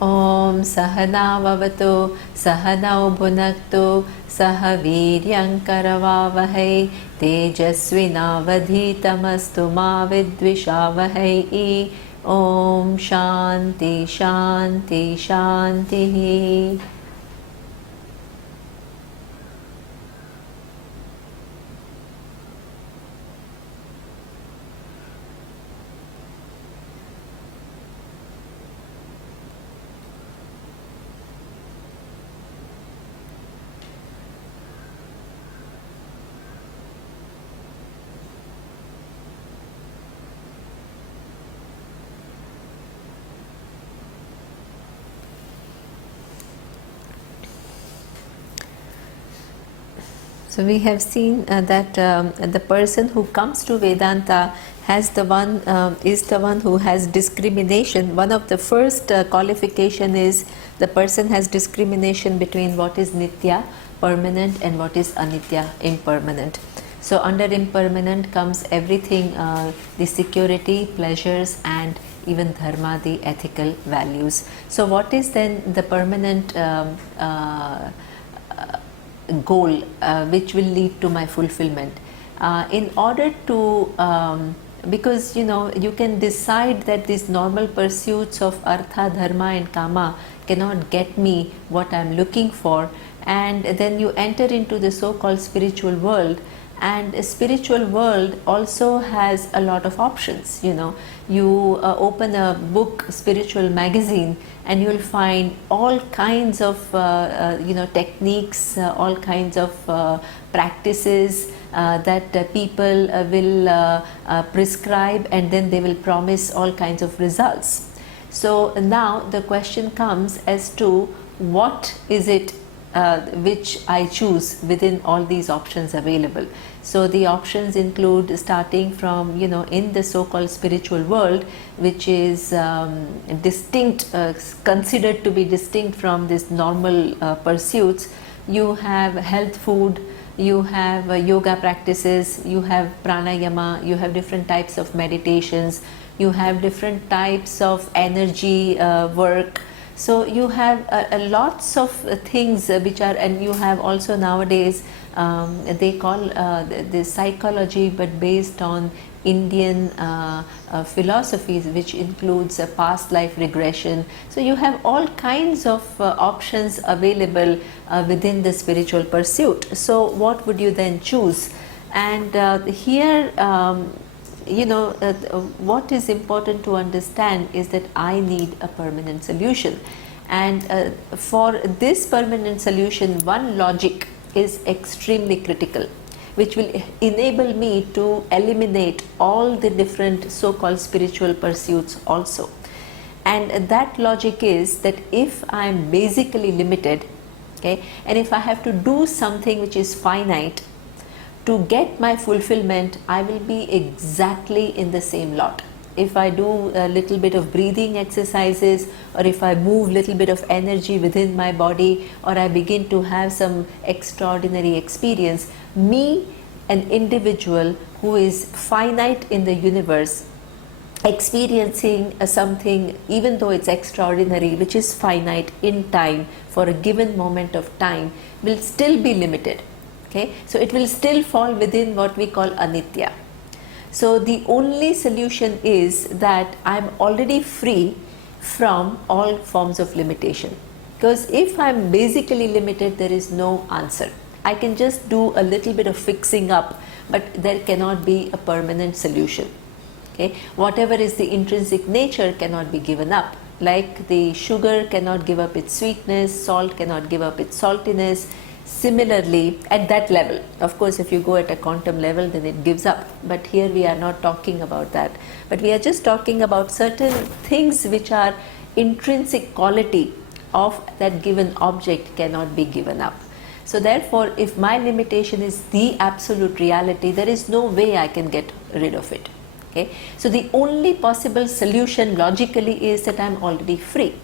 Om Sahana Vavatu Sahanau Bhunaktu Saha Viryam Karavavahai Tejasvinavadhitamastu ma vidvishavahai. Om Shanti Shanti Shanti. So we have seen that the person who comes to Vedanta is the one who has discrimination. One of the first qualification is the person has discrimination between what is nitya, permanent, and what is anitya, impermanent. So under impermanent comes everything, the security, pleasures, and even dharma, the ethical values. So what is then the permanent goal which will lead to my fulfillment? In order to because you can decide that these normal pursuits of artha, dharma and kama cannot get me what I am looking for, and then you enter into the so-called spiritual world. And a spiritual world also has a lot of options. You open a book, spiritual magazine, and you'll find all kinds of techniques, all kinds of practices that people will prescribe, and then they will promise all kinds of results. So now the question comes as to what is it which I choose within all these options available. So the options include, starting from in the so-called spiritual world, which is distinct, considered to be distinct from this normal pursuits. You have health food, you have yoga practices, you have pranayama, you have different types of meditations, you have different types of energy work. So you have lots of things which are, and you have also nowadays they call the psychology, but based on Indian philosophies, which includes past life regression. So you have all kinds of options available within the spiritual pursuit. So what would you then choose? And here what is important to understand is that I need a permanent solution, and for this permanent solution, one logic is extremely critical, which will enable me to eliminate all the different so-called spiritual pursuits also. And that logic is that if I am basically limited, okay, and if I have to do something which is finite, to get my fulfillment, I will be exactly in the same lot. If I do a little bit of breathing exercises, or if I move little bit of energy within my body, or I begin to have some extraordinary experience, me, an individual who is finite in the universe, experiencing something, even though it's extraordinary, which is finite in time for a given moment of time, will still be limited. Okay? So it will still fall within what we call anitya. So the only solution is that I'm already free from all forms of limitation. Because if I'm basically limited, there is no answer. I can just do a little bit of fixing up, but there cannot be a permanent solution. Okay? Whatever is the intrinsic nature cannot be given up. Like the sugar cannot give up its sweetness, salt cannot give up its saltiness. Similarly, at that level, of course, if you go at a quantum level, then it gives up. But here we are not talking about that. But we are just talking about certain things which are intrinsic quality of that given object cannot be given up. So therefore, if my limitation is the absolute reality, there is no way I can get rid of it. Okay? So the only possible solution logically is that I am already free.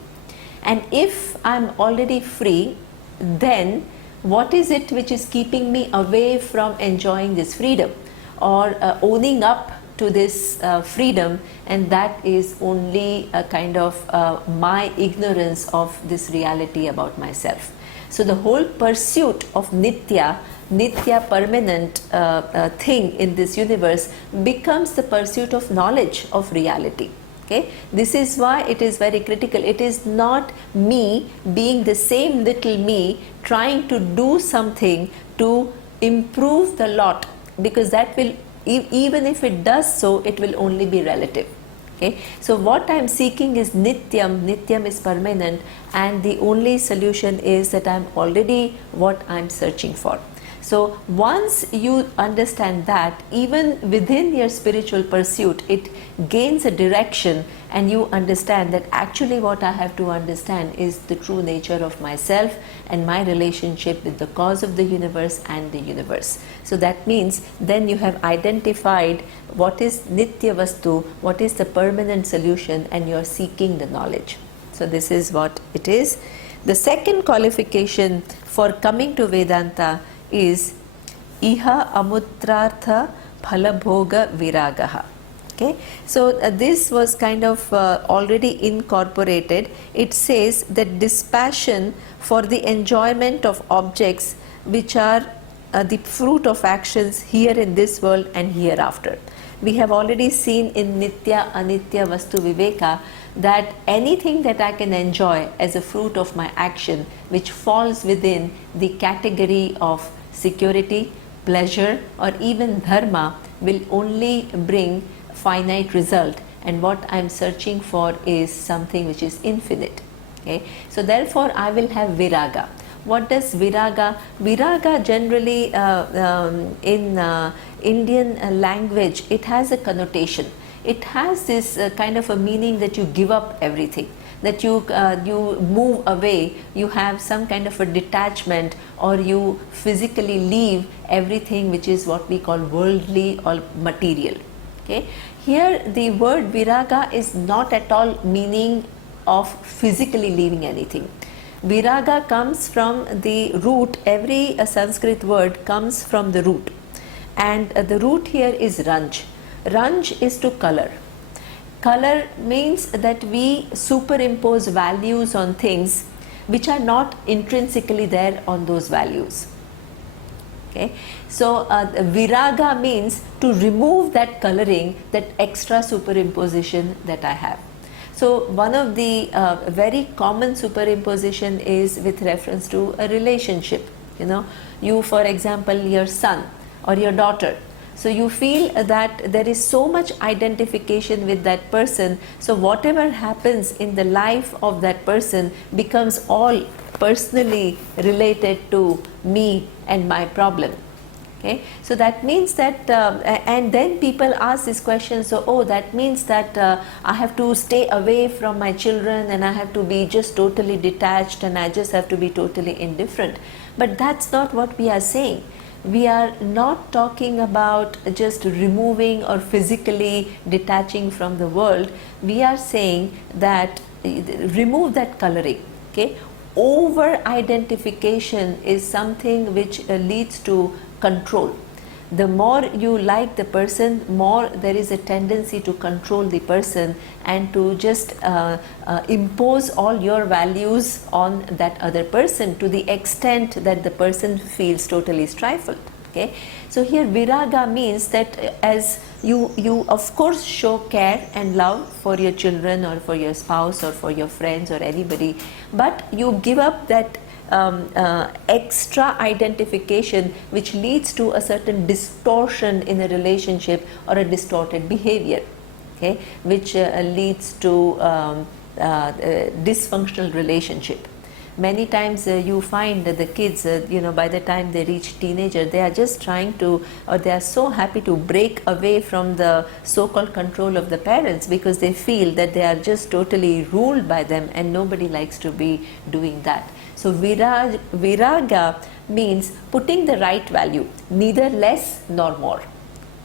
And if I am already free, then what is it which is keeping me away from enjoying this freedom, or owning up to this freedom, and that is only a kind of my ignorance of this reality about myself. So the whole pursuit of nitya permanent thing in this universe becomes the pursuit of knowledge of reality. Okay? This is why it is very critical. It is not me being the same little me trying to do something to improve the lot, because that will, even if it does so, it will only be relative. Okay? So what I am seeking is nityam is permanent, and the only solution is that I am already what I am searching for. So once you understand that, even within your spiritual pursuit, it gains a direction, and you understand that actually what I have to understand is the true nature of myself and my relationship with the cause of the universe and the universe. So that means then you have identified what is nitya vastu, what is the permanent solution, and you are seeking the knowledge. So this is what it is. The second qualification for coming to Vedanta is iha amutrartha phalabhoga viragaha. Okay, so this was kind of already incorporated. It says that dispassion for the enjoyment of objects which are the fruit of actions here in this world and hereafter. We have already seen in nitya anitya vastu viveka that anything that I can enjoy as a fruit of my action, which falls within the category of security, pleasure, or even dharma, will only bring finite result, and what I am searching for is something which is infinite. Okay? So therefore I will have viraga. What does viraga? Viraga generally in Indian language, it has a connotation. It has this kind of a meaning that you give up everything, that you move away, you have some kind of a detachment, or you physically leave everything which is what we call worldly or material. Okay? Here the word viraga is not at all meaning of physically leaving anything. Viraga comes from the root. Every Sanskrit word comes from the root, and the root here is ranj. Ranj is to color. Color means that we superimpose values on things which are not intrinsically there on those values. Okay? So viraga means to remove that coloring, that extra superimposition that I have. So one of the very common superimposition is with reference to a relationship. You know, you, for example, your son or your daughter. So you feel that there is so much identification with that person, so whatever happens in the life of that person becomes all personally related to me and my problem. Okay? So that means that, and then people ask this question, so oh, that means that I have to stay away from my children, and I have to be just totally detached, and I just have to be totally indifferent. But that's not what we are saying. We are not talking about just removing or physically detaching from the world. We are saying that remove that coloring. Okay? Over identification is something which leads to control. The more you like the person, more there is a tendency to control the person and to just impose all your values on that other person to the extent that the person feels totally stifled. Okay? So here viraga means that as you of course show care and love for your children or for your spouse or for your friends or anybody, but you give up that extra identification which leads to a certain distortion in a relationship or a distorted behavior, okay, which leads to dysfunctional relationship. Many times you find that the kids, by the time they reach teenager, they are just trying to, or they are so happy to break away from the so-called control of the parents, because they feel that they are just totally ruled by them, and nobody likes to be doing that. So viraga means putting the right value, neither less nor more.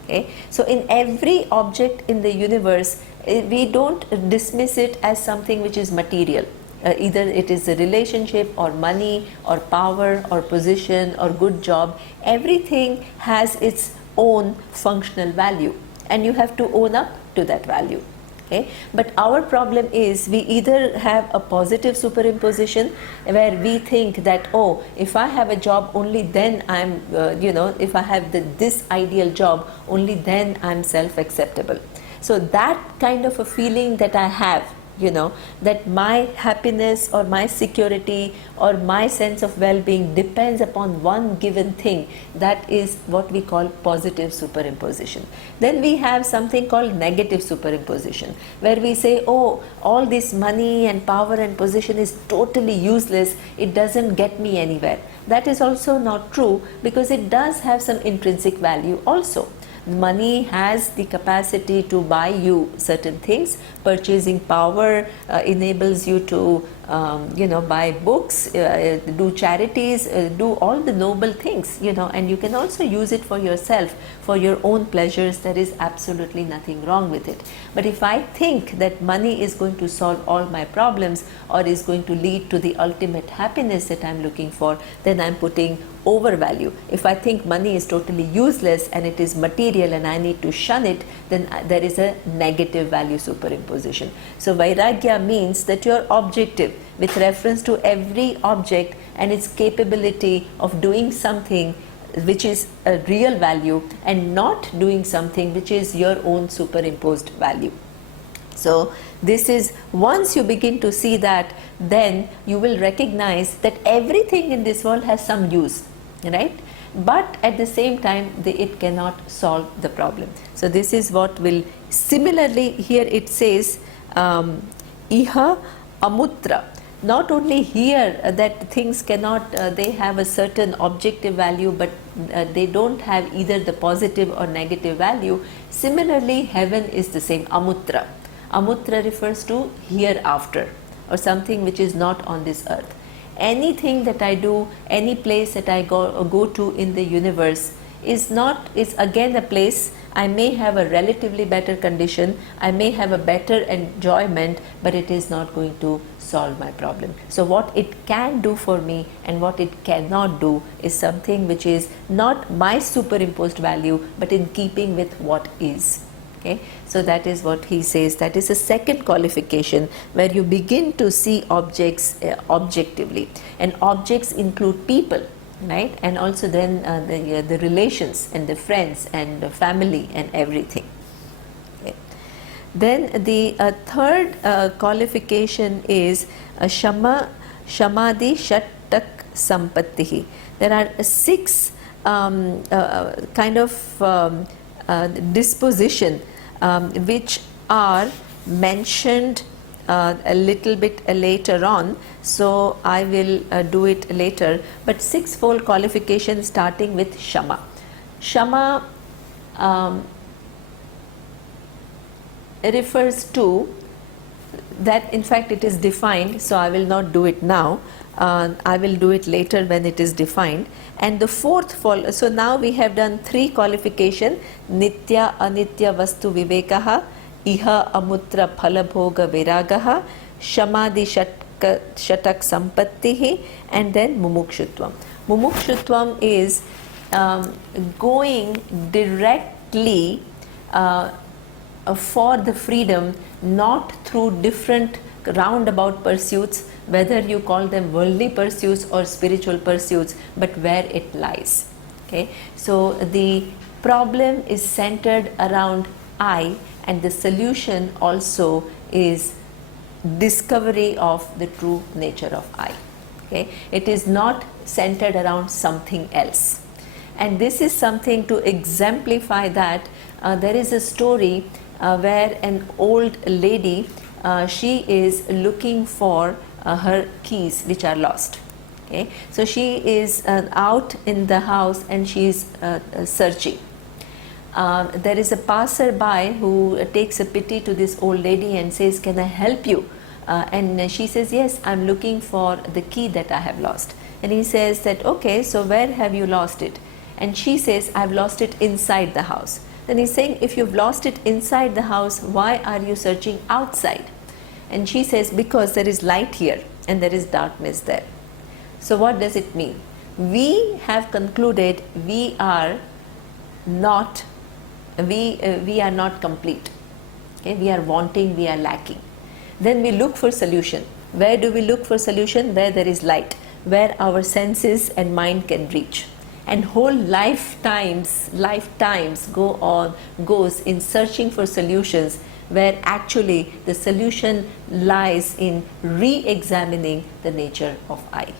Okay? So in every object in the universe, we don't dismiss it as something which is material. Either it is a relationship or money or power or position or good job. Everything has its own functional value. and you have to own up to that value. Okay? But our problem is we either have a positive superimposition where we think that, oh, if I have a job, only then I'm, if I have this ideal job, only then I'm self-acceptable. So that kind of a feeling that I have, that my happiness or my security or my sense of well-being depends upon one given thing, that is what we call positive superimposition. Then we have something called negative superimposition, where we say, oh, all this money and power and position is totally useless, it doesn't get me anywhere. That is also not true, because it does have some intrinsic value also. Money has the capacity to buy you certain things. Purchasing power enables you to buy books, do charities, do all the noble things, and you can also use it for yourself, for your own pleasures. There is absolutely nothing wrong with it. But if I think that money is going to solve all my problems or is going to lead to the ultimate happiness that I'm looking for, then I'm putting overvalue. If I think money is totally useless and it is material and I need to shun it, then there is a negative value superimposition. So Vairagya means that you're objective with reference to every object and its capability of doing something which is a real value and not doing something which is your own superimposed value. So this is, once you begin to see that, then you will recognize that everything in this world has some use, right? But at the same time, it cannot solve the problem. So this is what will, similarly here it says, iha amutra. Not only here that things cannot, they have a certain objective value, but they don't have either the positive or negative value. Similarly, heaven is the same, amutra. Amutra refers to hereafter, or something which is not on this earth. Anything that I do, any place that I go to in the universe is again a place. I may have a relatively better condition, I may have a better enjoyment, but it is not going to solve my problem. So what it can do for me and what it cannot do is something which is not my superimposed value, but in keeping with what is. Okay? So that is what he says. That is a second qualification, where you begin to see objects objectively. And objects include people, right? And also then the relations and the friends and the family and everything. Okay. Then the third qualification is Samadhi Shattak Sampattihi. There are 6 kind of disposition which are mentioned a little bit later on, so I will do it later. But 6-fold qualification starting with Shama. Shama refers to that, in fact it is defined, so I will not do it now. I will do it later when it is defined. And the fourth, so now we have done 3 qualification: Nitya Anitya Vastu Vivekaha, Iha Amutra Phalabhoga Viragaha, Samadhi Shatak Sampattihi, and then Mumukshutvam. Mumukshutvam is going directly for the freedom, not through different roundabout pursuits, whether you call them worldly pursuits or spiritual pursuits, but where it lies. Okay, so the problem is centered around I, and the solution also is discovery of the true nature of I. Okay, it is not centered around something else. And this is something to exemplify that. There is a story where an old lady, she is looking for her keys which are lost. Okay, so she is out in the house and she is searching. There is a passerby who takes a pity to this old lady and says, "Can I help you?" And she says, "Yes, I'm looking for the key that I have lost." And he says that, "Okay, so where have you lost it?" And she says, "I've lost it inside the house." Then he's saying, "If you've lost it inside the house, why are you searching outside?" And she says, "Because there is light here and there is darkness there." So what does it mean? We have concluded we are not we are not complete. Okay? We are wanting, we are lacking. Then we look for solution. Where do we look for solution? Where there is light, where our senses and mind can reach. And whole lifetimes goes in searching for solutions, where actually the solution lies in re-examining the nature of I.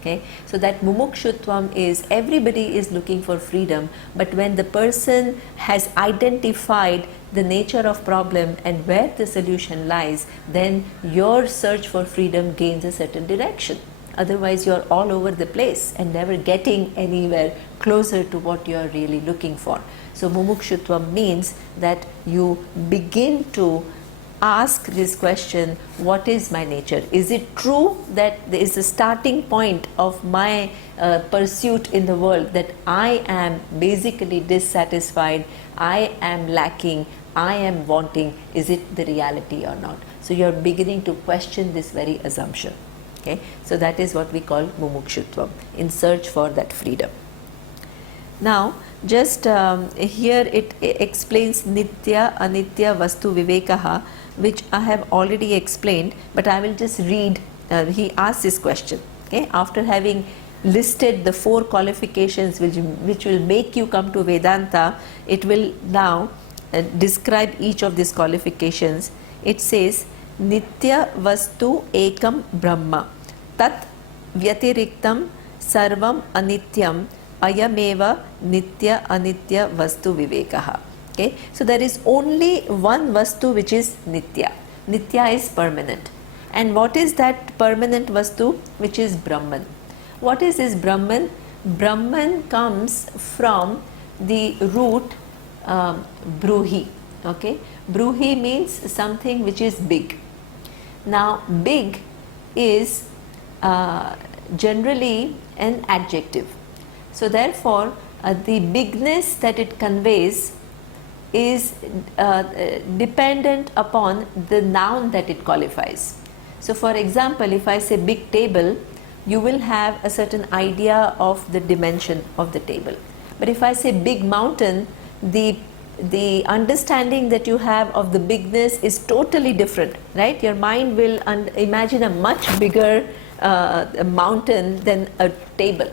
Okay? So that mumukshutvam is, everybody is looking for freedom, but when the person has identified the nature of problem and where the solution lies, then your search for freedom gains a certain direction. Otherwise you're all over the place and never getting anywhere closer to what you're really looking for. So mumukshutvam means that you begin to ask this question, what is my nature? Is it true that there is a starting point of my pursuit in the world, that I am basically dissatisfied, I am lacking, I am wanting? Is it the reality or not? So you're beginning to question this very assumption. Okay? So that is what we call mumukshutvam, in search for that freedom. Now just here it explains nitya anitya vastu vivekaha, which I have already explained, but I will just read. He asks this question, okay, after having listed the 4 qualifications which will make you come to Vedanta. It will now describe each of these qualifications. It says, nitya vastu ekam brahma tat vyatiriktam sarvam anityam ayameva nitya anitya vastu vivekaha. Okay? So there is only one vastu which is nitya. Nitya is permanent. And what is that permanent vastu? Which is Brahman. What is this Brahman? Brahman comes from the root bruhi. Okay? Bruhi means something which is big. Now big is generally an adjective. So therefore the bigness that it conveys is dependent upon the noun that it qualifies. So for example, if I say big table, you will have a certain idea of the dimension of the table. But if I say big mountain, the understanding that you have of the bigness is totally different, right? Your mind will imagine a much bigger mountain than a table.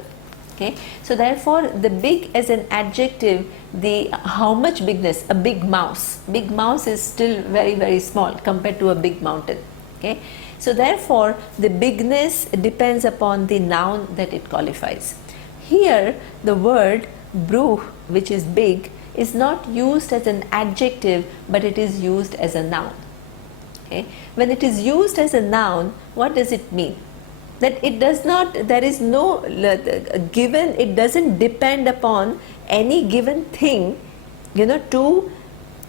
Okay? So therefore the big as an adjective, the how much bigness? A big mouse. Big mouse is still very, very small compared to a big mountain. Okay? So therefore the bigness depends upon the noun that it qualifies. Here the word bruh, which is big, is not used as an adjective, but it is used as a noun. Okay? When it is used as a noun, what does it mean? That it does not, there is no given, it doesn't depend upon any given thing, to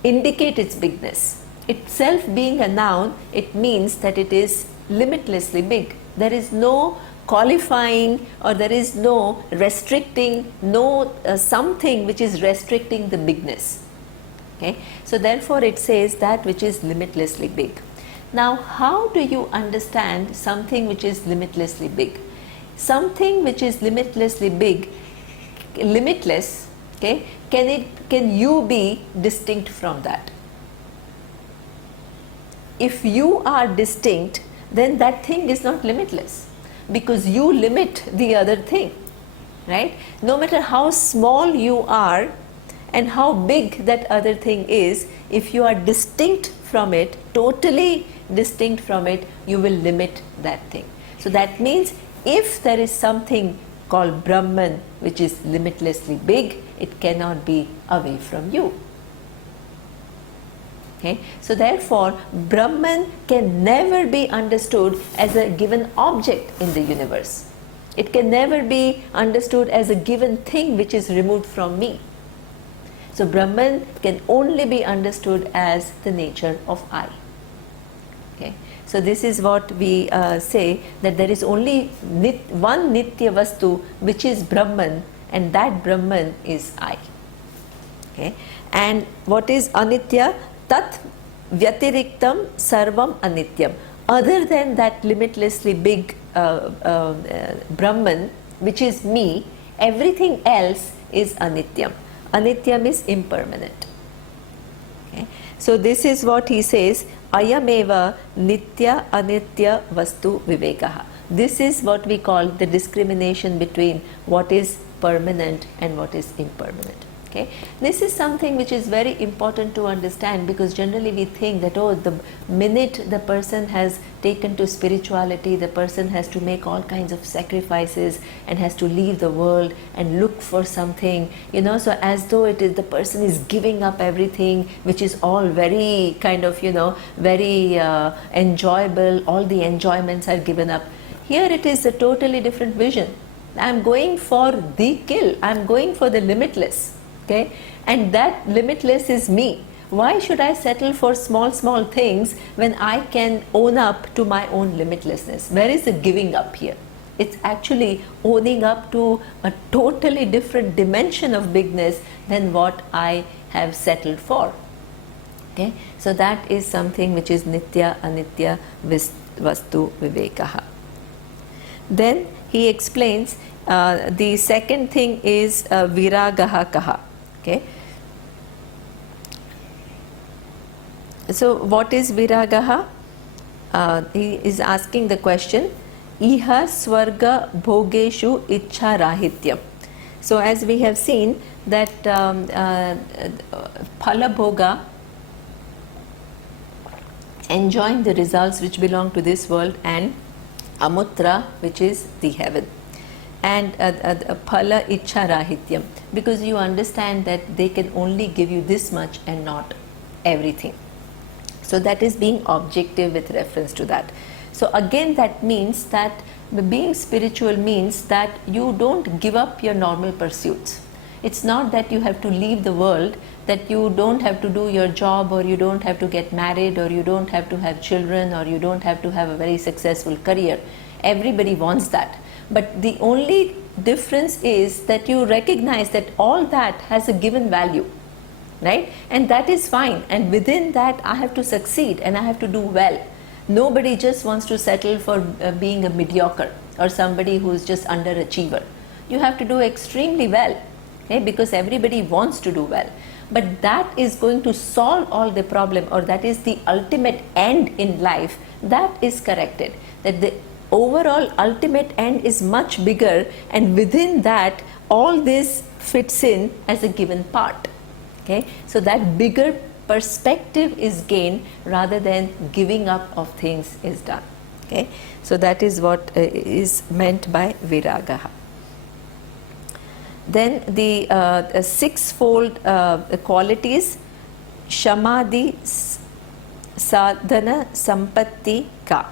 indicate its bigness. Itself being a noun, it means that it is limitlessly big. There is no qualifying, or there is no restricting, no something which is restricting the bigness. Okay? So therefore it says that which is limitlessly big. Now how do you understand something which is limitlessly big? Something which is limitlessly big, limitless, okay, can you be distinct from that? If you are distinct, then that thing is not limitless, because you limit the other thing, right? No matter how small you are and how big that other thing is, if you are distinct from it, totally distinct from it, you will limit that thing. So that means if there is something called Brahman which is limitlessly big, it cannot be away from you. Okay? So therefore Brahman can never be understood as a given object in the universe. It can never be understood as a given thing which is removed from me. So Brahman can only be understood as the nature of I. Okay? So this is what we say, that there is only one Nitya Vastu which is Brahman, and that Brahman is I. Okay? And what is Anitya? Tat Vyatiriktam Sarvam Anityam. Other than that limitlessly big Brahman, which is me, everything else is Anityam. Anityam is impermanent. Okay. So this is what he says, ayameva nitya anitya vastu vivekaha. This is what we call the discrimination between what is permanent and what is impermanent. Okay. This is something which is very important to understand, because generally we think that, oh, the minute the person has taken to spirituality, the person has to make all kinds of sacrifices and has to leave the world and look for something, you know, so as though it is the person is giving up everything, which is all very kind of, you know, very enjoyable, all the enjoyments are given up. Here it is a totally different vision. I am going for the kill, I am going for the limitless. Okay? And that limitless is me. Why should I settle for small things when I can own up to my own limitlessness? Where is the giving up here? It's actually owning up to a totally different dimension of bigness than what I have settled for. Okay? So that is something which is nitya anitya vastu vivekaha. Then he explains the second thing is viragaha kaha. Okay. So what is viragaha? He is asking the question, iha swarga bhogeshu ichha rahityam. So as we have seen that phala bhoga, enjoying the results which belong to this world, and amutra, which is the heaven, and phala ichha rahityam, because you understand that they can only give you this much and not everything. So that is being objective with reference to that. So again, that means that being spiritual means that you don't give up your normal pursuits. It's not that you have to leave the world, that you don't have to do your job, or you don't have to get married, or you don't have to have children, or you don't have to have a very successful career. Everybody wants that. But the only difference is that you recognize that all that has a given value, right? And that is fine. And within that, I have to succeed and I have to do well. Nobody just wants to settle for being a mediocre or somebody who is just underachiever. You have to do extremely well, okay? Because everybody wants to do well. But that is going to solve all the problem, or that is the ultimate end in life. That is corrected. That the overall ultimate end is much bigger, and within that all this fits in as a given part. Okay, so that bigger perspective is gained rather than giving up of things is done. Okay, so that is what is meant by viragaha. Then the sixfold qualities, shamadhi sadhana sampatti ka.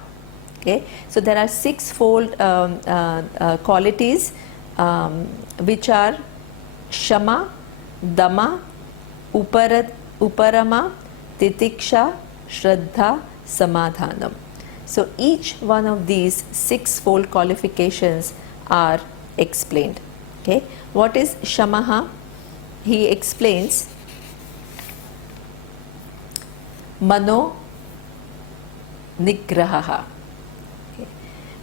Okay, so there are sixfold qualities which are shama, dama, uparama, titiksha, shraddha, samadhanam. So each one of these sixfold qualifications are explained. Okay, what is shamaha? He explains mano nigraha.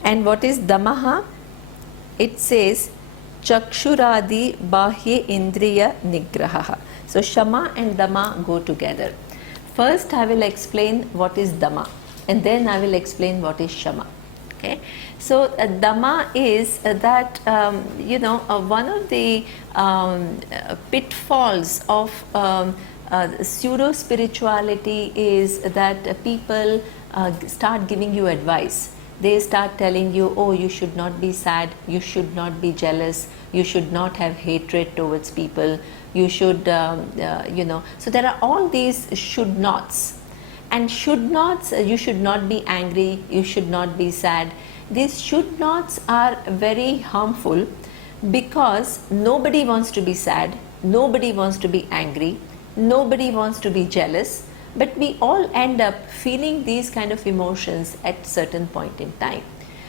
And what is damaha? It says chakshuradi bahya indriya nigraha. So shama and dama go together. First I will explain what is dama, and then I will explain what is shama. Okay, so dama is that one of the pitfalls of pseudo spirituality is that people start giving you advice. They start telling you, oh, you should not be sad, you should not be jealous, you should not have hatred towards people, you should, so there are all these should nots. And should nots, you should not be angry, you should not be sad. These should nots are very harmful, because nobody wants to be sad, nobody wants to be angry, nobody wants to be jealous. But we all end up feeling these kind of emotions at certain point in time.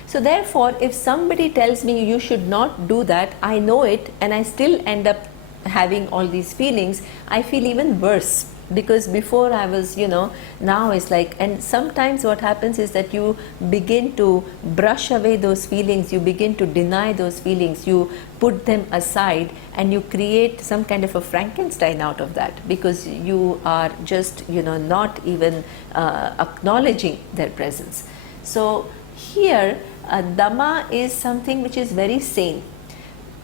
So therefore, if somebody tells me you should not do that, I know it and I still end up having all these feelings, I feel even worse. Because before I was, now it's like, and sometimes what happens is that you begin to brush away those feelings, you begin to deny those feelings, you put them aside, and you create some kind of a Frankenstein out of that, because you are just, not even acknowledging their presence. So here, Dhamma is something which is very sane.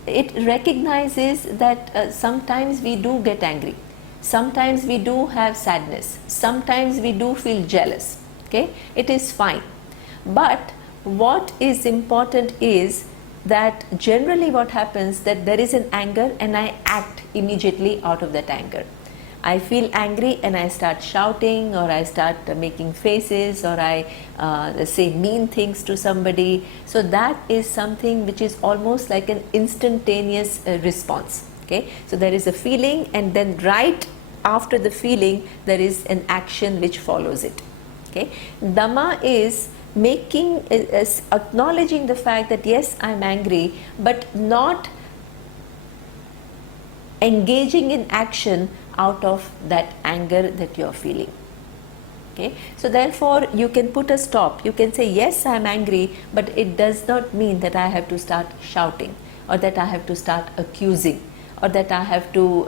It recognizes that sometimes we do get angry. Sometimes we do have sadness, sometimes we do feel jealous, okay? It is fine. But what is important is that generally what happens, that there is an anger and I act immediately out of that anger. I feel angry and I start shouting, or I start making faces, or I say mean things to somebody. So that is something which is almost like an instantaneous response. Okay, so there is a feeling, and then right after the feeling there is an action which follows it. Okay, Dhamma is acknowledging the fact that yes, I am angry, but not engaging in action out of that anger that you are feeling. Okay, so therefore you can put a stop. You can say yes, I am angry, but it does not mean that I have to start shouting, or that I have to start accusing, or that I have to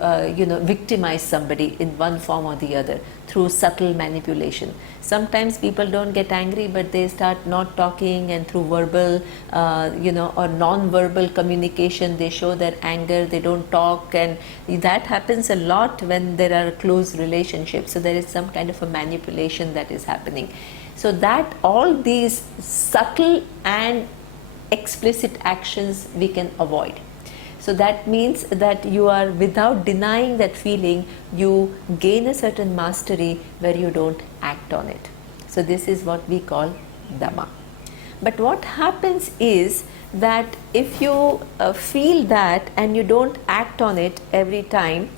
victimize somebody in one form or the other through subtle manipulation. Sometimes people don't get angry, but they start not talking, and through verbal or non-verbal communication they show their anger, they don't talk, and that happens a lot when there are close relationships. So there is some kind of a manipulation that is happening. So that all these subtle and explicit actions we can avoid. So that means that you are, without denying that feeling, you gain a certain mastery where you don't act on it. So this is what we call Dhamma. But what happens is that if you feel that and you don't act on it every time,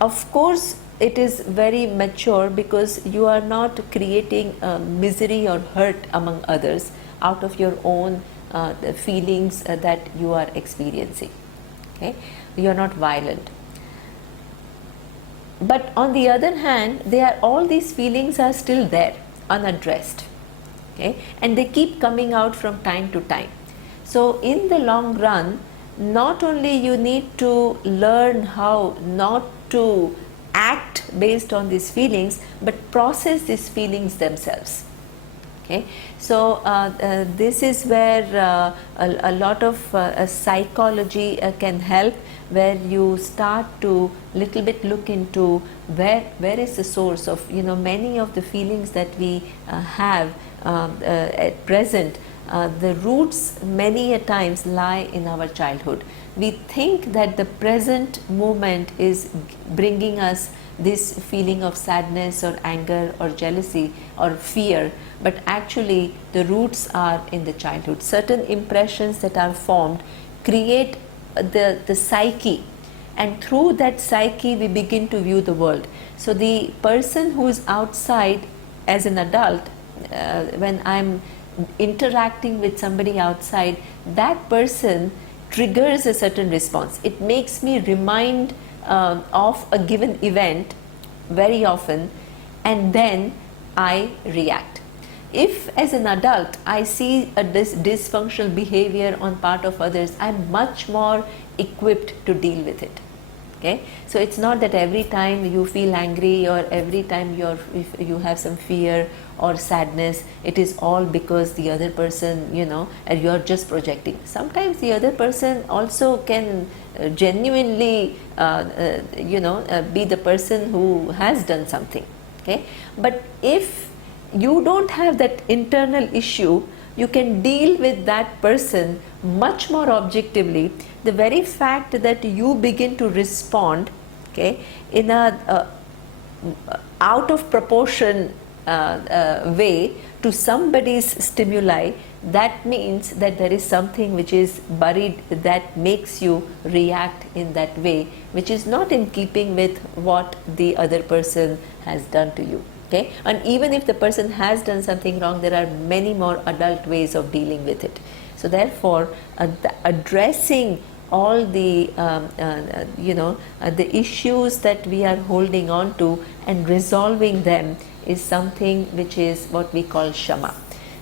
of course it is very mature, because you are not creating misery or hurt among others out of your own feelings that you are experiencing. Okay, you are not violent. But on the other hand, all these feelings are still there, unaddressed. Okay, and they keep coming out from time to time. So in the long run, not only you need to learn how not to act based on these feelings, but process these feelings themselves. Okay, so this is where a lot of psychology can help, where you start to little bit look into where is the source of many of the feelings that we have at present. The roots many a times lie in our childhood. We think that the present moment is bringing us this feeling of sadness or anger or jealousy or fear, but actually the roots are in the childhood. Certain impressions that are formed create the psyche, and through that psyche we begin to view the world. So the person who is outside as an adult, when I'm interacting with somebody outside, that person triggers a certain response. It makes me remind of a given event very often, and then I react. If as an adult I see a dysfunctional behavior on part of others, I'm much more equipped to deal with it. Okay, so it's not that every time you feel angry, or every time if you have some fear or sadness, it is all because the other person, and you're just projecting. Sometimes the other person also can genuinely be the person who has done something. Okay, but if you don't have that internal issue, you can deal with that person much more objectively. The very fact that you begin to respond, okay, in a out of proportion way to somebody's stimuli, that means that there is something which is buried that makes you react in that way, which is not in keeping with what the other person has done to you. Okay? And even if the person has done something wrong, there are many more adult ways of dealing with it. So therefore, addressing all the the issues that we are holding on to, and resolving them is something which is what we call shama.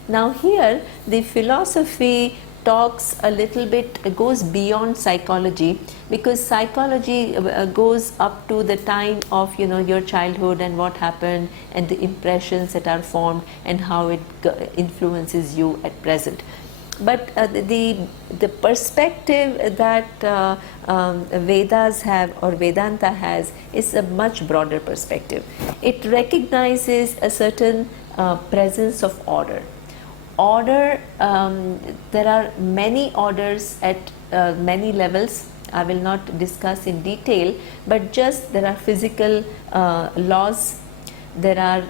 Now here the philosophy talks a little bit, goes beyond psychology, because psychology goes up to the time of your childhood and what happened and the impressions that are formed and how it influences you at present. But the perspective that Vedas have, or Vedanta has, is a much broader perspective. It recognizes a certain presence of order. Order, there are many orders at many levels. I will not discuss in detail, but just there are physical laws, there are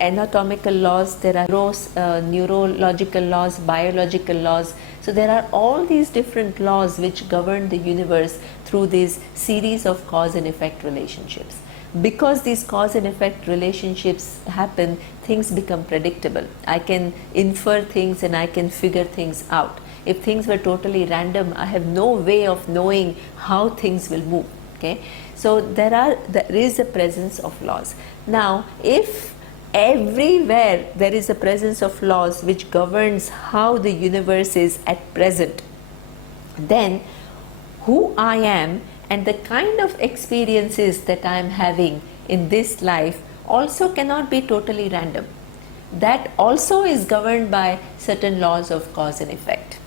anatomical laws, there are neurological laws, biological laws. So there are all these different laws which govern the universe through this series of cause and effect relationships. Because these cause and effect relationships happen, things become predictable. I can infer things and I can figure things out. If things were totally random, I have no way of knowing how things will move. Okay, so there is a presence of laws. Now, if everywhere there is a presence of laws which governs how the universe is at present, then who I am and the kind of experiences that I am having in this life also cannot be totally random. That also is governed by certain laws of cause and effect.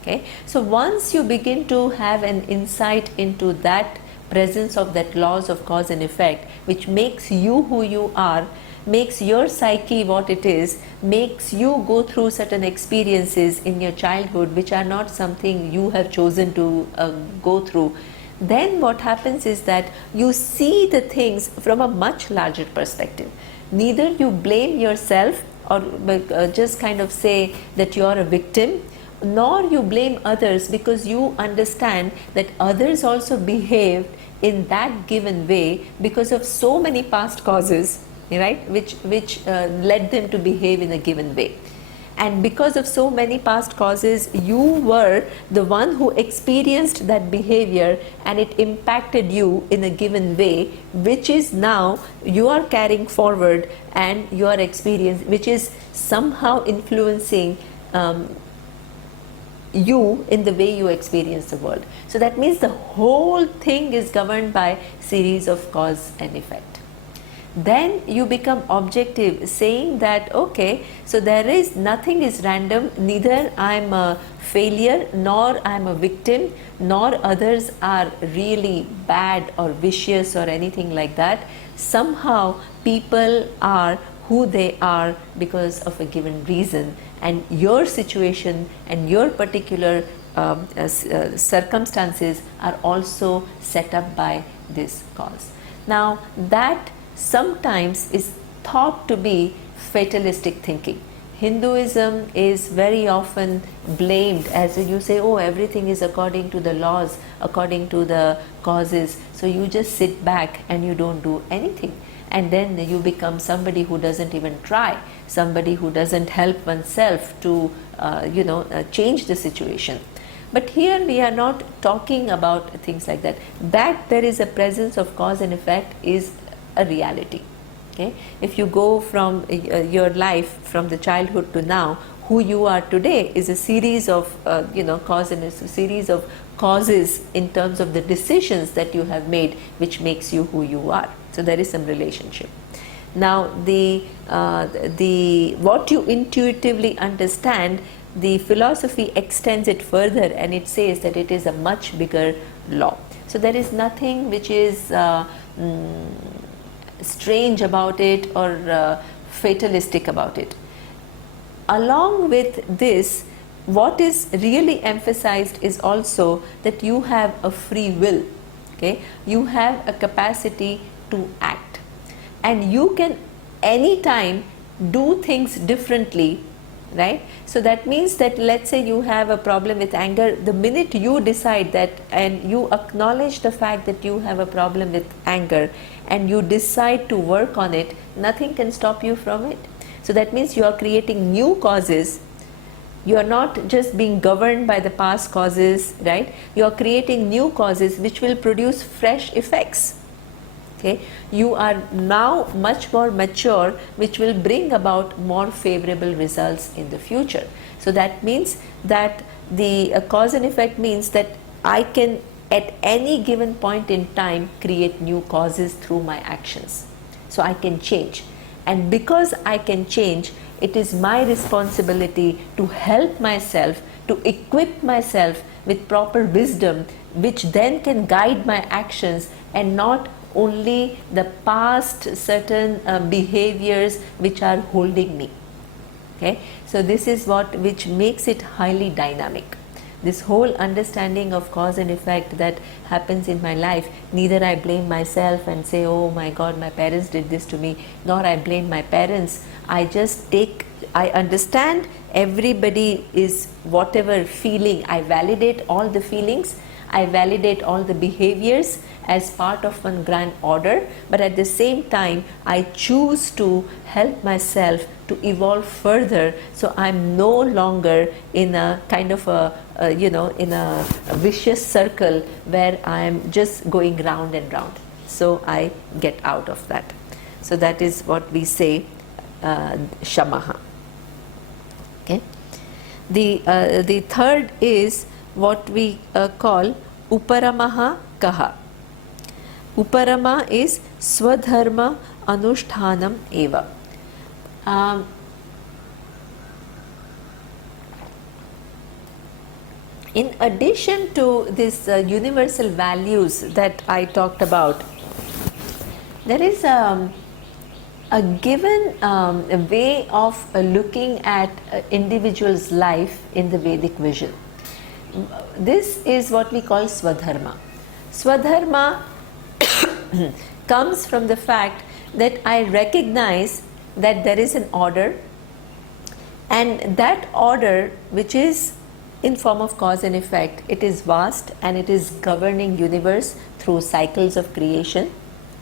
Okay, so once you begin to have an insight into that presence of that laws of cause and effect, which makes you who you are, makes your psyche what it is, makes you go through certain experiences in your childhood which are not something you have chosen to go through, then what happens is that you see the things from a much larger perspective. Neither you blame yourself or just kind of say that you are a victim, nor you blame others, because you understand that others also behaved in that given way because of so many past causes, right, which led them to behave in a given way. And because of so many past causes, you were the one who experienced that behavior and it impacted you in a given way, which is now you are carrying forward, and your experience, which is somehow influencing you in the way you experience the world. So that means the whole thing is governed by series of cause and effect. Then you become objective, saying that okay, so there is nothing is random, neither I am a failure nor I am a victim, nor others are really bad or vicious or anything like that. Somehow people are who they are because of a given reason, and your situation and your particular circumstances are also set up by this cause. Now that sometimes is thought to be fatalistic thinking. Hinduism is very often blamed as you say, oh, everything is according to the laws, according to the causes, so you just sit back and you don't do anything. And then you become somebody who doesn't even try, somebody who doesn't help oneself to change the situation. But here we are not talking about things like that. That there is a presence of cause and effect is a reality. Okay, if you go from your life from the childhood to now, who you are today is a series of cause and a series of causes in terms of the decisions that you have made, which makes you who you are. So there is some relationship. Now the what you intuitively understand, the philosophy extends it further and it says that it is a much bigger law. So there is nothing which is strange about it or fatalistic about it. Along with this, what is really emphasized is also that you have a free will. Okay, you have a capacity to act, and you can anytime do things differently, right? So that means that let's say you have a problem with anger, the minute you decide that and you acknowledge the fact that you have a problem with anger and you decide to work on it, nothing can stop you from it. So that means you are creating new causes You are not just being governed by the past causes, right? You are creating new causes which will produce fresh effects. Okay? You are now much more mature, which will bring about more favorable results in the future. So that means that the cause and effect means that I can at any given point in time create new causes through my actions. So I can change. And because I can change, it is my responsibility to help myself, to equip myself with proper wisdom, which then can guide my actions and not only the past certain behaviors which are holding me. Okay? So this is what which makes it highly dynamic. This whole understanding of cause and effect that happens in my life, neither I blame myself and say, oh my God, my parents did this to me, nor I blame my parents. I understand everybody is whatever feeling, I validate all the feelings, I validate all the behaviors as part of one grand order, but at the same time I choose to help myself to evolve further, so I'm no longer in a kind of in a vicious circle where I'm just going round and round. So I get out of that. So that is what we say, shamaha. Okay. The third is what we call uparamaha kaha. Uparama is swadharma anushtanam eva. In addition to these universal values that I talked about, there is a given way of looking at individual's life in the Vedic vision. This is what we call swadharma. Swadharma comes from the fact that I recognize that there is an order, and that order, which is in form of cause and effect, it is vast and it is governing universe through cycles of creation.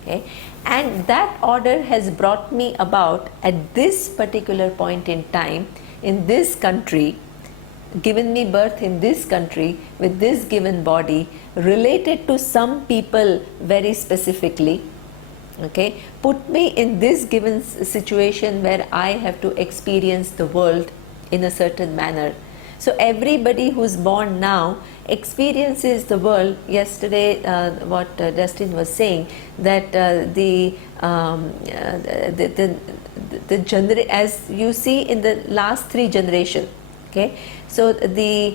Okay? And that order has brought me about at this particular point in time in this country, given me birth in this country with this given body, related to some people very specifically. Okay, put me in this given situation where I have to experience the world in a certain manner. So everybody who's born now experiences the world. Yesterday, what Dustin was saying, that as you see in the last three generations. Okay, so the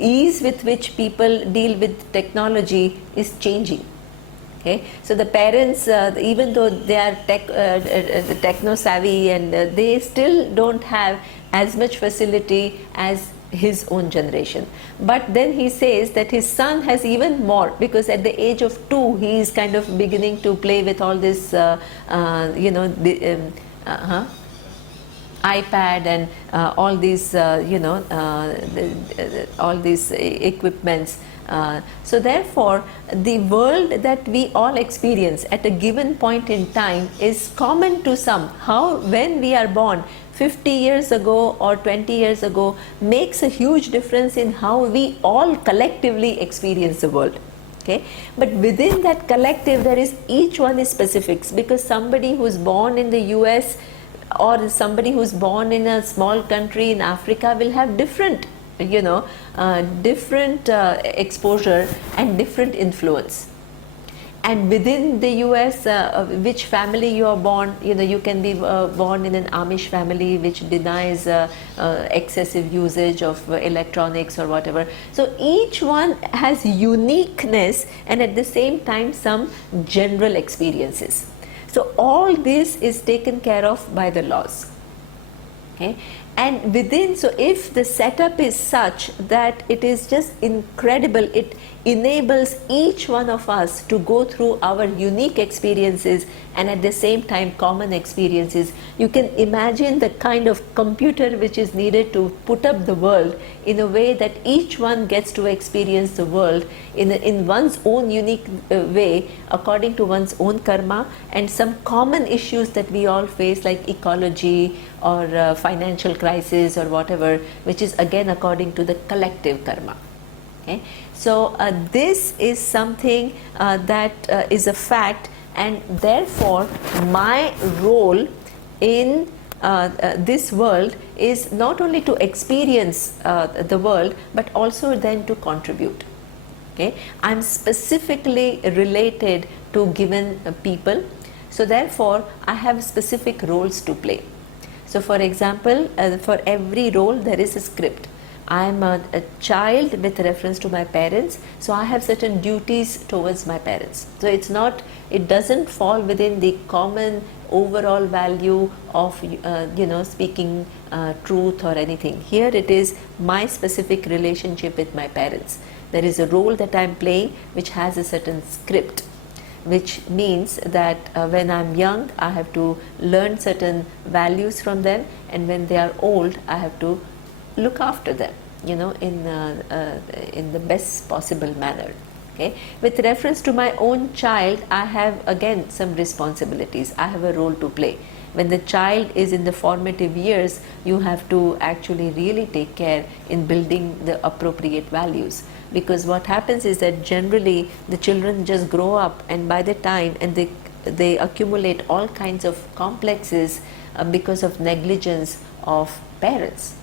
ease with which people deal with technology is changing. Okay, so the parents, even though they are techno savvy, and they still don't have as much facility as his own generation. But then he says that his son has even more, because at the age of 2 he is kind of beginning to play with all this iPad and all these all these equipments. So therefore the world that we all experience at a given point in time is common to some. How, when we are born 50 years ago or 20 years ago, makes a huge difference in how we all collectively experience the world. Okay? But within that collective, there is, each one is specifics, because somebody who's born in the US or somebody who's born in a small country in Africa will have different different exposure and different influence. And within the US, which family you are born, you can be born in an Amish family which denies excessive usage of electronics or whatever. So each one has uniqueness and at the same time some general experiences. So all this is taken care of by the laws. Okay? And within, so if the setup is such that it is just incredible, it enables each one of us to go through our unique experiences and at the same time common experiences. You can imagine the kind of computer which is needed to put up the world in a way that each one gets to experience the world in one's own unique way, according to one's own karma, and some common issues that we all face, like ecology or financial crisis crisis or whatever, which is again according to the collective karma. Okay? So this is something that is a fact, and therefore my role in this world is not only to experience the world, but also then to contribute. Okay? I'm specifically related to given people, so therefore I have specific roles to play. So for example, for every role there is a script. I am a child with reference to my parents, so I have certain duties towards my parents. So it doesn't fall within the common overall value of speaking truth or anything. Here it is my specific relationship with my parents. There is a role that I am playing which has a certain script, which means that when I'm young I have to learn certain values from them, and when they are old I have to look after them, in the best possible manner. Okay? With reference to my own child, I have again some responsibilities. I have a role to play. When the child is in the formative years, you have to actually really take care in building the appropriate values, because what happens is that generally the children just grow up, and by the time they accumulate all kinds of complexes because of negligence of parents.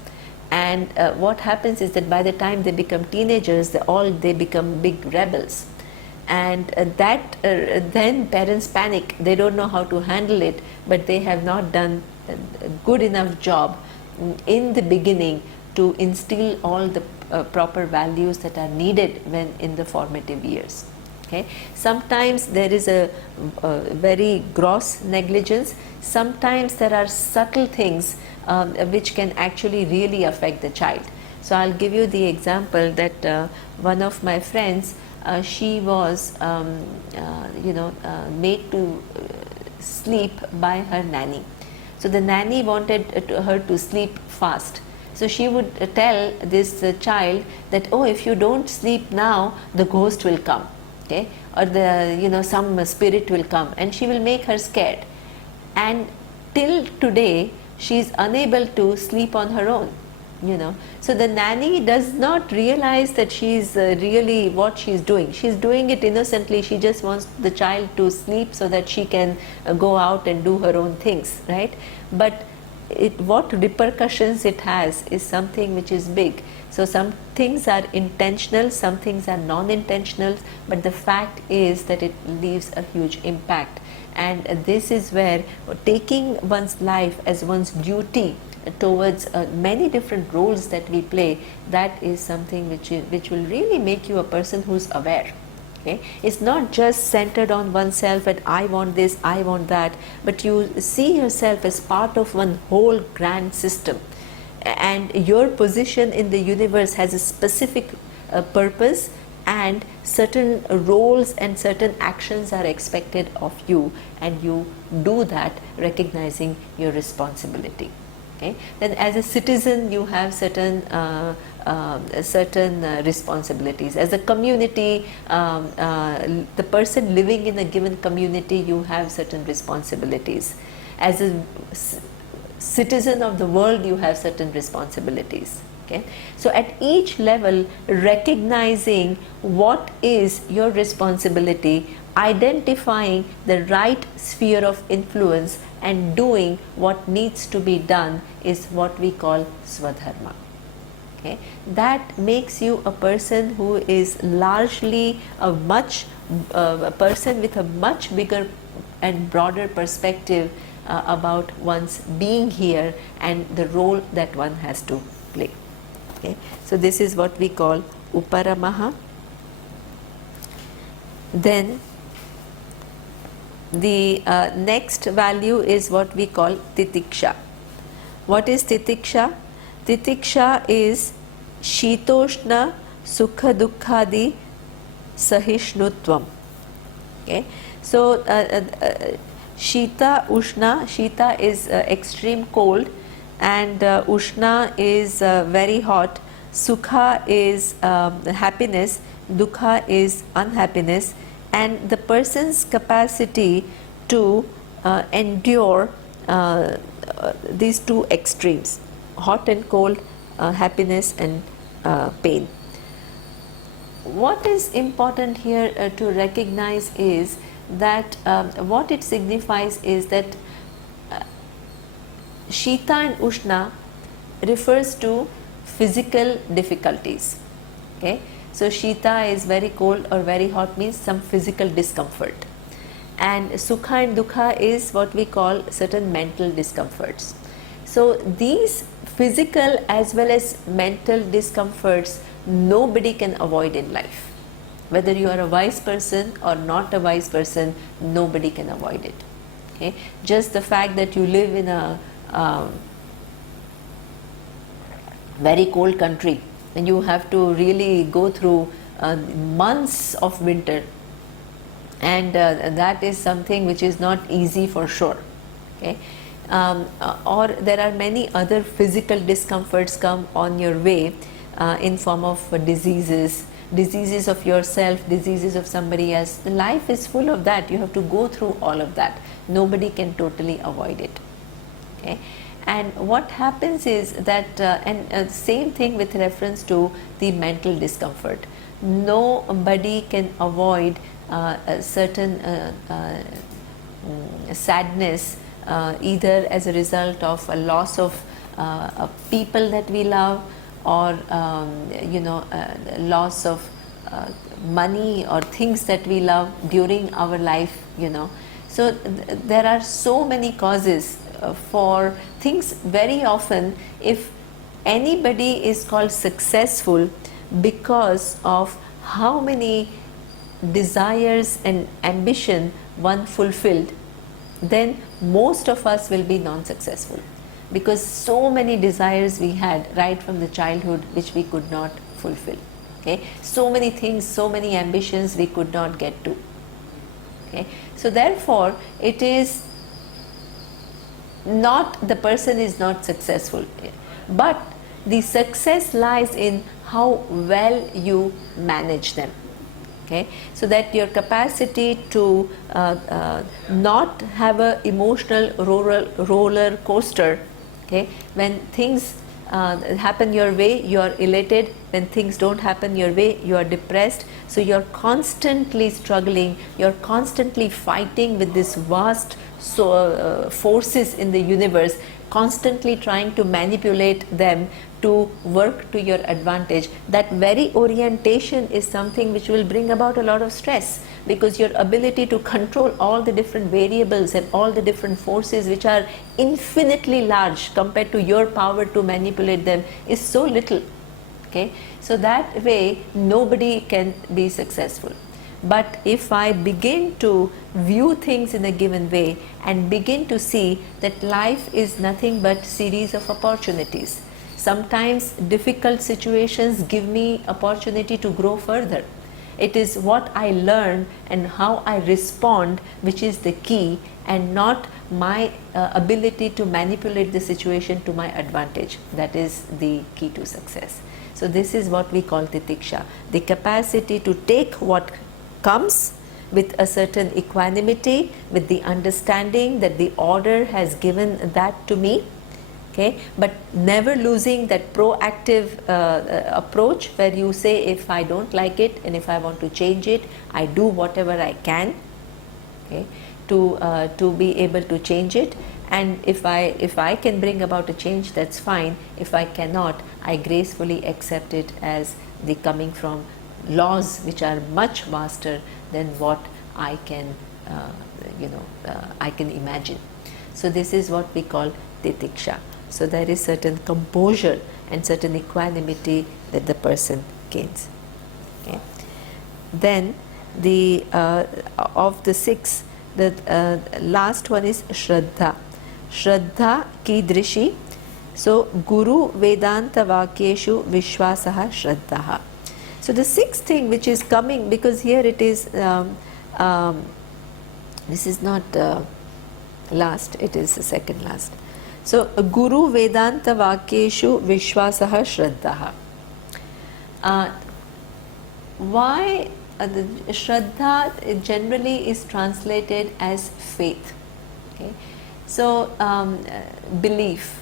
And what happens is that by the time they become teenagers, they become big rebels, and then parents panic. They don't know how to handle it, but they have not done a good enough job in the beginning to instill all the proper values that are needed when in the formative years. Okay? Sometimes there is a very gross negligence. Sometimes there are subtle things which can actually really affect the child. So I'll give you the example that one of my friends, she was made to sleep by her nanny. So the nanny wanted her to sleep fast. So she would tell this child that, oh, if you don't sleep now, the ghost will come, okay, or some spirit will come, and she will make her scared. And till today, she is unable to sleep on her own. So the nanny does not realize that she is really what she is doing. She is doing it innocently. She just wants the child to sleep so that she can go out and do her own things, right? But what repercussions it has is something which is big. So some things are intentional, some things are non-intentional, but the fact is that it leaves a huge impact. And this is where taking one's life as one's duty towards many different roles that we play, that is something which will really make you a person who's aware. Okay? It's not just centered on oneself and I want this, I want that, but you see yourself as part of one whole grand system, and your position in the universe has a specific purpose, and certain roles and certain actions are expected of you, and you do that recognizing your responsibility. Okay? Then as a citizen you have certain responsibilities. As a community, the person living in a given community, you have certain responsibilities. As a citizen of the world, you have certain responsibilities. Okay? So at each level, recognizing what is your responsibility, identifying the right sphere of influence, and doing what needs to be done is what we call swadharma. Okay? That makes you a person who is largely a person with a much bigger and broader perspective about one's being here and the role that one has to play. Okay? So this is what we call uparamaha. Then the next value is what we call titiksha. What is titiksha? Titiksha is shitoshna sukha dukkhadi sahishnutvam. Okay? So shita, ushna, shita is extreme cold, and ushna is very hot, sukha is happiness, dukkha is unhappiness, and the person's capacity to endure these two extremes. hot and cold, happiness and pain. What is important here to recognize is that what it signifies is that Shita and Ushna refers to physical difficulties. Okay, so Shita is very cold or very hot, means some physical discomfort, and Sukha and Dukha is what we call certain mental discomforts. So these physical as well as mental discomforts nobody can avoid in life. Whether you are a wise person or not a wise person, nobody can avoid it. Okay, just the fact that you live in a very cold country and you have to really go through months of winter, and that is something which is not easy for sure. Okay, or there are many other physical discomforts come on your way in form of diseases of yourself, diseases of somebody else. Life is full of that. You have to go through all of that. Nobody can totally avoid it. Okay, and what happens is that same thing with reference to the mental discomfort. Nobody can avoid a certain sadness, either as a result of a loss of people that we love, or loss of money or things that we love during our life. So there are so many causes for things. Very often, if anybody is called successful because of how many desires and ambition one fulfilled, then most of us will be non-successful, because so many desires we had right from the childhood which we could not fulfill. Okay, so many things, so many ambitions we could not get to. Okay, so therefore it is not, the person is not successful, but the success lies in how well you manage them. Okay, so that your capacity to not have a emotional roller coaster. Okay, when things happen your way, you are elated. When things don't happen your way, you are depressed. So you are constantly struggling, you are constantly fighting with this vast forces in the universe, constantly trying to manipulate them to work to your advantage. That very orientation is something which will bring about a lot of stress, because your ability to control all the different variables and all the different forces which are infinitely large compared to your power to manipulate them is so little. Okay, so that way nobody can be successful. But if I begin to view things in a given way and begin to see that life is nothing but series of opportunities, sometimes difficult situations give me opportunity to grow further. It is what I learn and how I respond which is the key, and not my ability to manipulate the situation to my advantage. That is the key to success. So this is what we call titiksha, the capacity to take what comes with a certain equanimity, with the understanding that the order has given that to me. Okay, but never losing that proactive approach where you say, if I don't like it and if I want to change it, I do whatever I can, okay, to be able to change it. And if I can bring about a change, that's fine. If I cannot, I gracefully accept it as the coming from laws which are much vaster than what I can I can imagine. So this is what we call titiksha. So there is certain composure and certain equanimity that the person gains. Okay. Then the of the six, the last one is Shraddha. Shraddha Kidrishi. So Guru Vedanta Vakyeshu Vishwasaha Shraddha. So the sixth thing which is coming, because here it is, this is not last, it is the second last. So Guru Vedanta Vakyeshu Vishwasaha Shraddha. Why the Shraddha generally is translated as faith. Okay, so belief.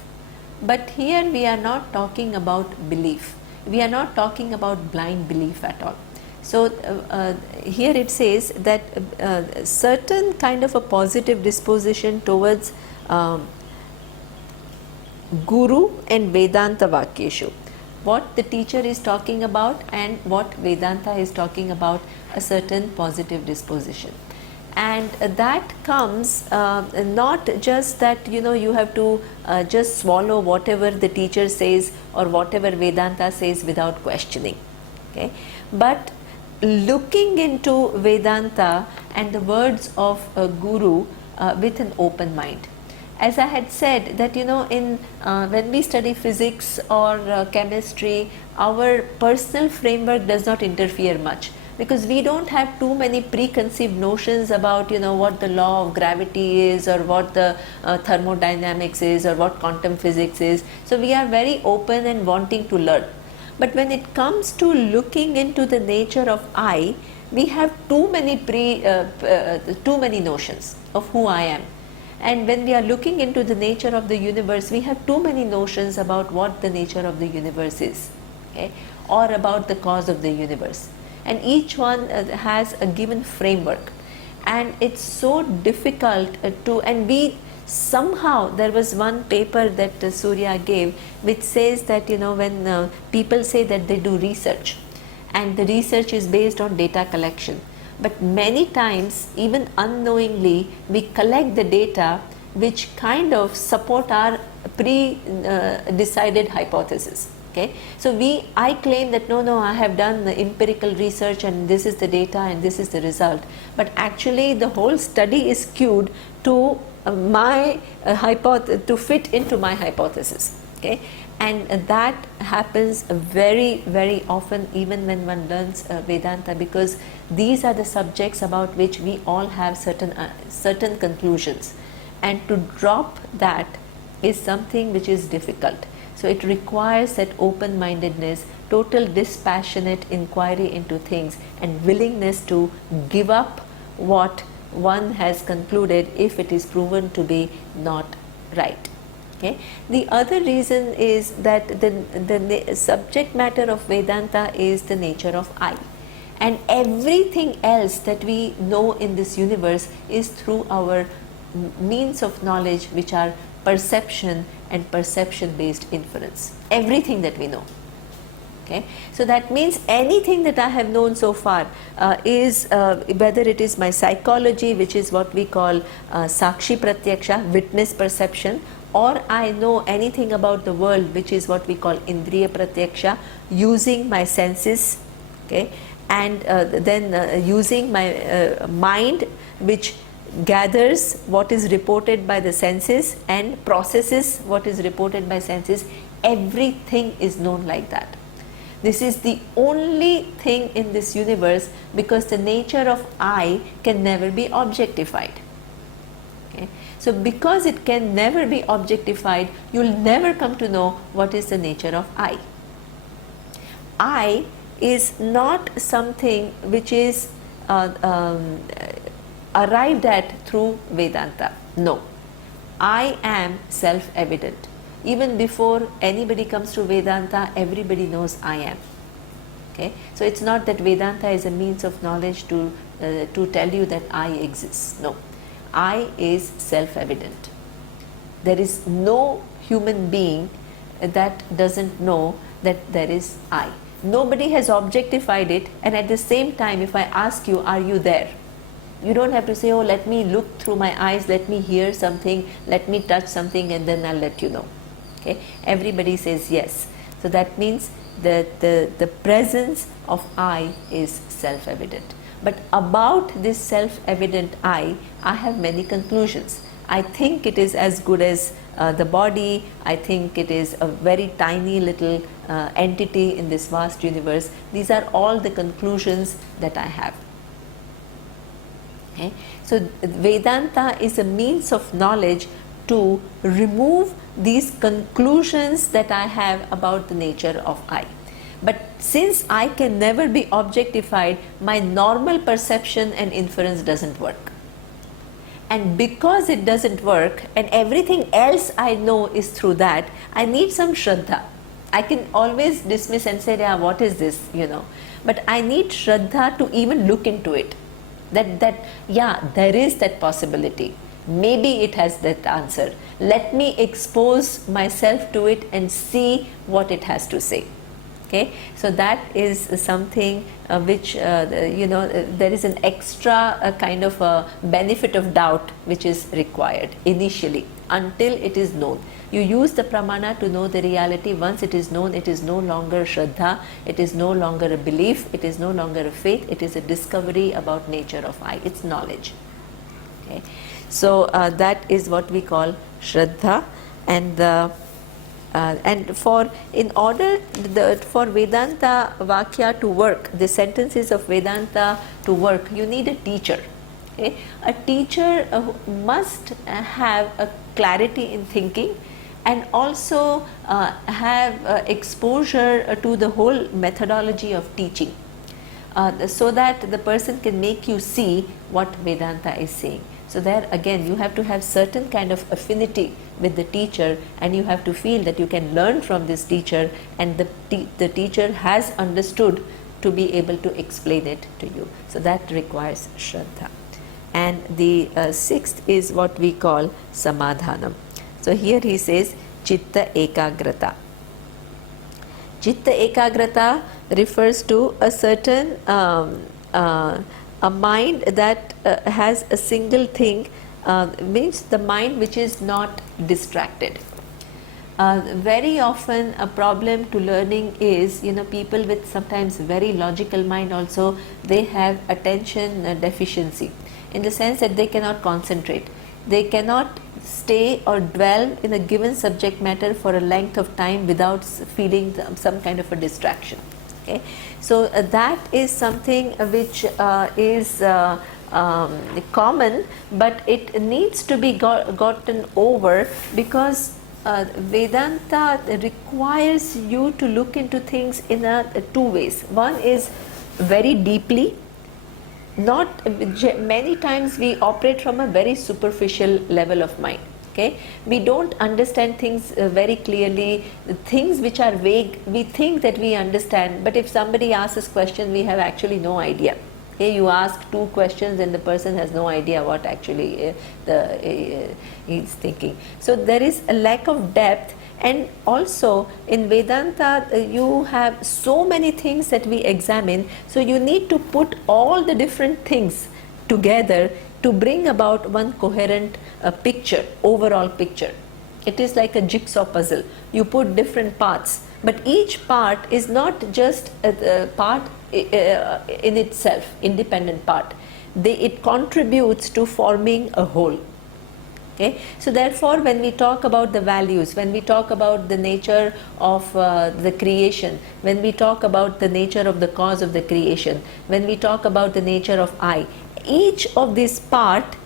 But here we are not talking about belief. We are not talking about blind belief at all. So here it says that certain kind of a positive disposition towards Guru and Vedanta Vakyeshu, what the teacher is talking about and what Vedanta is talking about, a certain positive disposition. And that comes not just that you have to just swallow whatever the teacher says or whatever Vedanta says without questioning, okay, but looking into Vedanta and the words of a Guru with an open mind. As I had said that in when we study physics or chemistry, our personal framework does not interfere much, because we don't have too many preconceived notions about what the law of gravity is, or what the thermodynamics is, or what quantum physics is. So we are very open and wanting to learn. But when it comes to looking into the nature of I, we have too many notions of who I am. And when we are looking into the nature of the universe, we have too many notions about what the nature of the universe is, okay, or about the cause of the universe. And each one has a given framework, and it's so difficult and we somehow, there was one paper that Surya gave which says that when people say that they do research, and the research is based on data collection, but many times even unknowingly we collect the data which kind of support our pre-decided hypothesis. Okay, so I claim that no, I have done the empirical research and this is the data and this is the result, but actually the whole study is skewed to my to fit into my hypothesis. Okay, and that happens very, very often even when one learns Vedanta, because these are the subjects about which we all have certain conclusions, and to drop that is something which is difficult. So it requires that open-mindedness, total dispassionate inquiry into things, and willingness to give up what one has concluded if it is proven to be not right. Okay. The other reason is that the subject matter of Vedanta is the nature of I, and everything else that we know in this universe is through our means of knowledge, which are perception and perception based inference. Everything that we know. Okay, so that means anything that I have known so far is whether it is my psychology, which is what we call Sakshi Pratyaksha, witness perception, or I know anything about the world, which is what we call Indriya Pratyaksha, using my senses, okay, and then using my mind, which gathers what is reported by the senses and processes what is reported by senses. Everything is known like that. This is the only thing in this universe, because the nature of I can never be objectified. Okay? So because it can never be objectified, you will never come to know what is the nature of I. I is not something which is arrived at through Vedanta. No, I am self-evident. Even before anybody comes to Vedanta, everybody knows I am. Okay, so it's not that Vedanta is a means of knowledge to tell you that I exist. No, I is self-evident. There is no human being that doesn't know that there is I. Nobody has objectified it, and at the same time, if I ask you, are you there? You don't have to say, oh, let me look through my eyes, let me hear something, let me touch something, and then I'll let you know. Okay? Everybody says yes. So that means that the presence of I is self-evident. But about this self-evident I have many conclusions. I think it is as good as the body. I think it is a very tiny little entity in this vast universe. These are all the conclusions that I have. Okay. So Vedanta is a means of knowledge to remove these conclusions that I have about the nature of I. But since I can never be objectified, my normal perception and inference doesn't work. and because it doesn't work and everything else I know is through that, I need some Shraddha. I can always dismiss and say, yeah, what is this, but I need Shraddha to even look into it. That yeah, there is that possibility. Maybe it has that answer. Let me expose myself to it and see what it has to say. Okay, so that is something which there is an extra kind of a benefit of doubt which is required initially until it is known. You use the pramana to know the reality. Once it is known, it is no longer Shraddha, it is no longer a belief, it is no longer a faith, it is a discovery about nature of I, it's knowledge. Okay, so that is what we call Shraddha. And in order for Vedanta Vakya to work, the sentences of Vedanta to work, you need a teacher. Okay? A teacher must have a clarity in thinking and also have exposure to the whole methodology of teaching, so that the person can make you see what Vedanta is saying. So there again, you have to have certain kind of affinity with the teacher, and you have to feel that you can learn from this teacher, and the teacher has understood to be able to explain it to you. So that requires Shraddha. And the sixth is what we call Samadhanam. So here he says Chitta Ekagrata. Chitta Ekagrata refers to a certain a mind that has a single thing, means the mind which is not distracted. Very often a problem to learning is, people with sometimes very logical mind also, they have attention deficiency, in the sense that they cannot concentrate. They cannot stay or dwell in a given subject matter for a length of time without feeling some kind of a distraction. Okay, so that is something which is common, but it needs to be gotten over, because Vedanta requires you to look into things in two ways. One is very deeply. Not many times we operate from a very superficial level of mind. Okay, we don't understand things very clearly. Things which are vague, we think that we understand, but if somebody asks us question, we have actually no idea. Okay, you ask two questions and the person has no idea what actually he's thinking. So there is a lack of depth. And also in Vedanta, you have so many things that we examine, so you need to put all the different things together to bring about one coherent picture, overall picture. It is like a jigsaw puzzle. You put different parts, but each part is not just a part in itself, independent part. It contributes to forming a whole. Okay? So therefore, when we talk about the values, when we talk about the nature of the creation, when we talk about the nature of the cause of the creation, when we talk about the nature of I, each of this part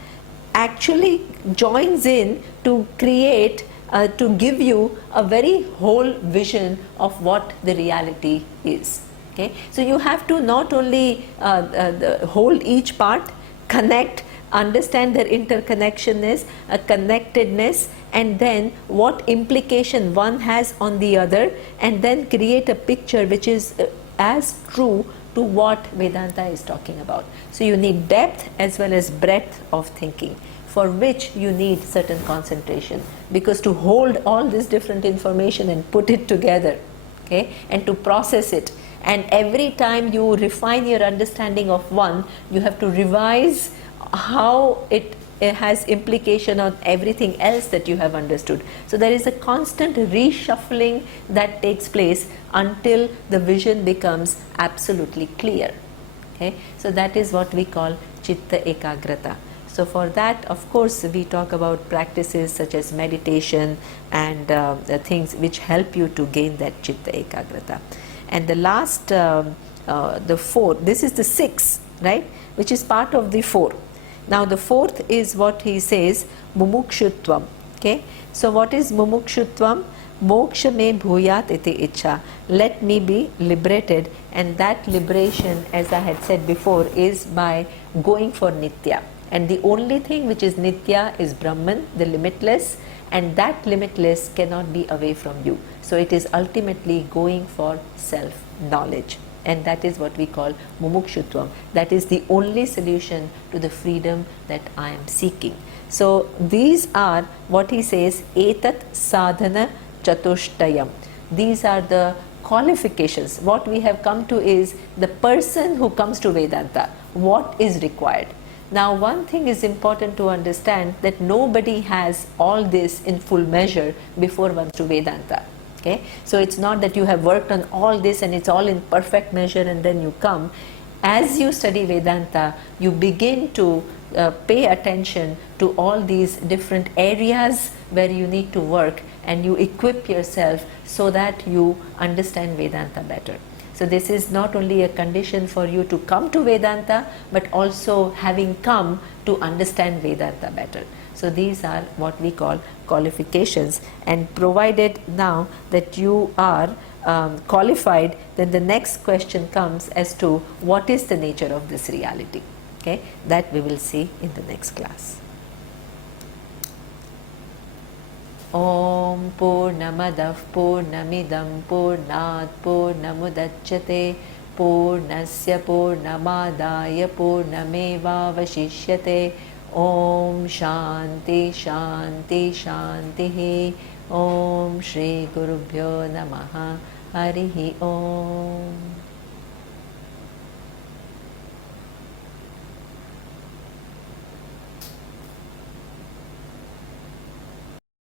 actually joins in to create, to give you a very whole vision of what the reality is. Okay? So you have to not only hold each part, connect, understand their interconnectionness, connectedness, and then what implication one has on the other, and then create a picture which is as true to what Vedanta is talking about. So you need depth as well as breadth of thinking, for which you need certain concentration, because to hold all this different information and put it together, okay, and to process it, and every time you refine your understanding of one, you have to revise how it has implication on everything else that you have understood. So there is a constant reshuffling that takes place until the vision becomes absolutely clear. Okay? So that is what we call Chitta Ekagrata. So for that, of course, we talk about practices such as meditation and the things which help you to gain that Chitta Ekagrata. And the last, the fourth, this is the sixth, right, which is part of the four. Now the fourth is what he says, mumukshutvam. Okay, so what is mumukshutvam? Moksha me bhuyat iti ichha. Let me be liberated, and that liberation, as I had said before, is by going for nitya. And the only thing which is Nitya is Brahman, the limitless, and that limitless cannot be away from you. So it is ultimately going for self-knowledge. And that is what we call mumukshutvam. That is the only solution to the freedom that I am seeking. So these are what he says, etat sadhana chatushtayam. These are the qualifications. What we have come to is the person who comes to Vedanta, what is required. Now one thing is important to understand, that nobody has all this in full measure before one to Vedanta. Okay? So it's not that you have worked on all this and it's all in perfect measure and then you come. As you study Vedanta, you begin to pay attention to all these different areas where you need to work, and you equip yourself so that you understand Vedanta better. So this is not only a condition for you to come to Vedanta, but also having come to understand Vedanta better. So these are what we call qualifications, and provided now that you are qualified, then the next question comes as to what is the nature of this reality. Okay, that we will see in the next class. Om Purnamadav Purnamidam Purnat Purnamudachyate Purnasya Purnamadaya Purnameva Vashishyate. Om Shanti Shanti Shanti. Om Shri Gurubhyo Namaha. Harihi Om.